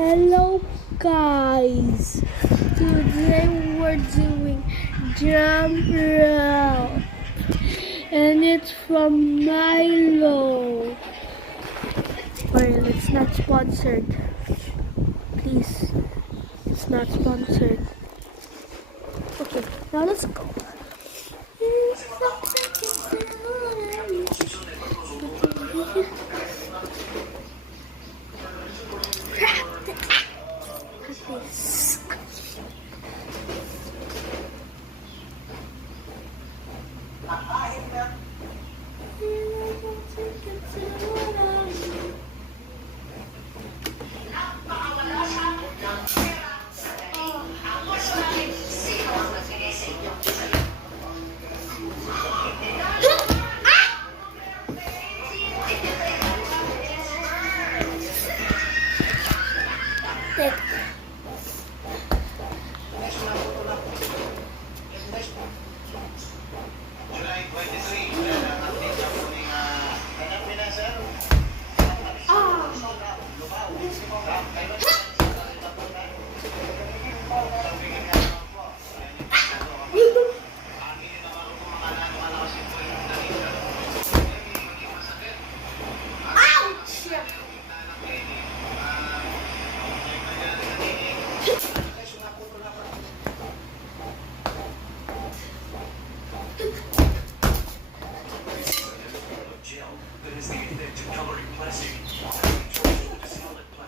Hello guys, today we're doing jump rope and it's from Milo. Well, it's not sponsored. Please, it's not sponsored. Okay, now let's go.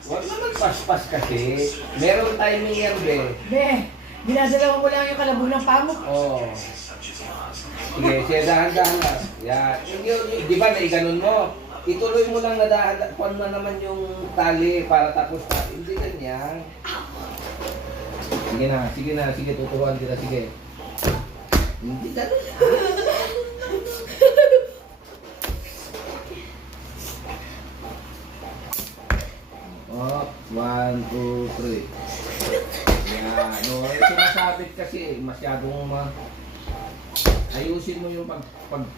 Huwag na magpaspas kasi. Meron timing yan, be. Be, dinadala mo lang yung kalabog ng pamuk. Oo. Sige, siya dahan-dahan lang. Yan. Di ba naiganon mo? Ituloy mo lang na dahan-dahan. Kuhan mo naman yung tali para tapos na. Hindi ganyan. Sige na. Sige, tuturuan kita. Sige. Hindi ganun. Oh, 1, 2, 3. Yan. No, sumasabit kasi masyadong ayusin mo yung pag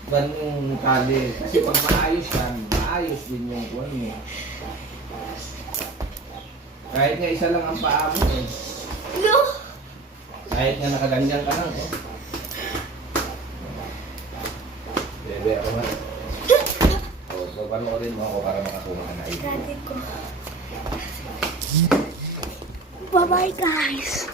ganung tali. Kasi pag maayos yan, maayos din yung kuwan mo. Kahit nga isa lang ang paa mo eh. No! Kahit nga nakaganyan ka lang eh. Bebe ako nga. O, panoorin mo ako para makakuha ka na idea. Bye-bye guys.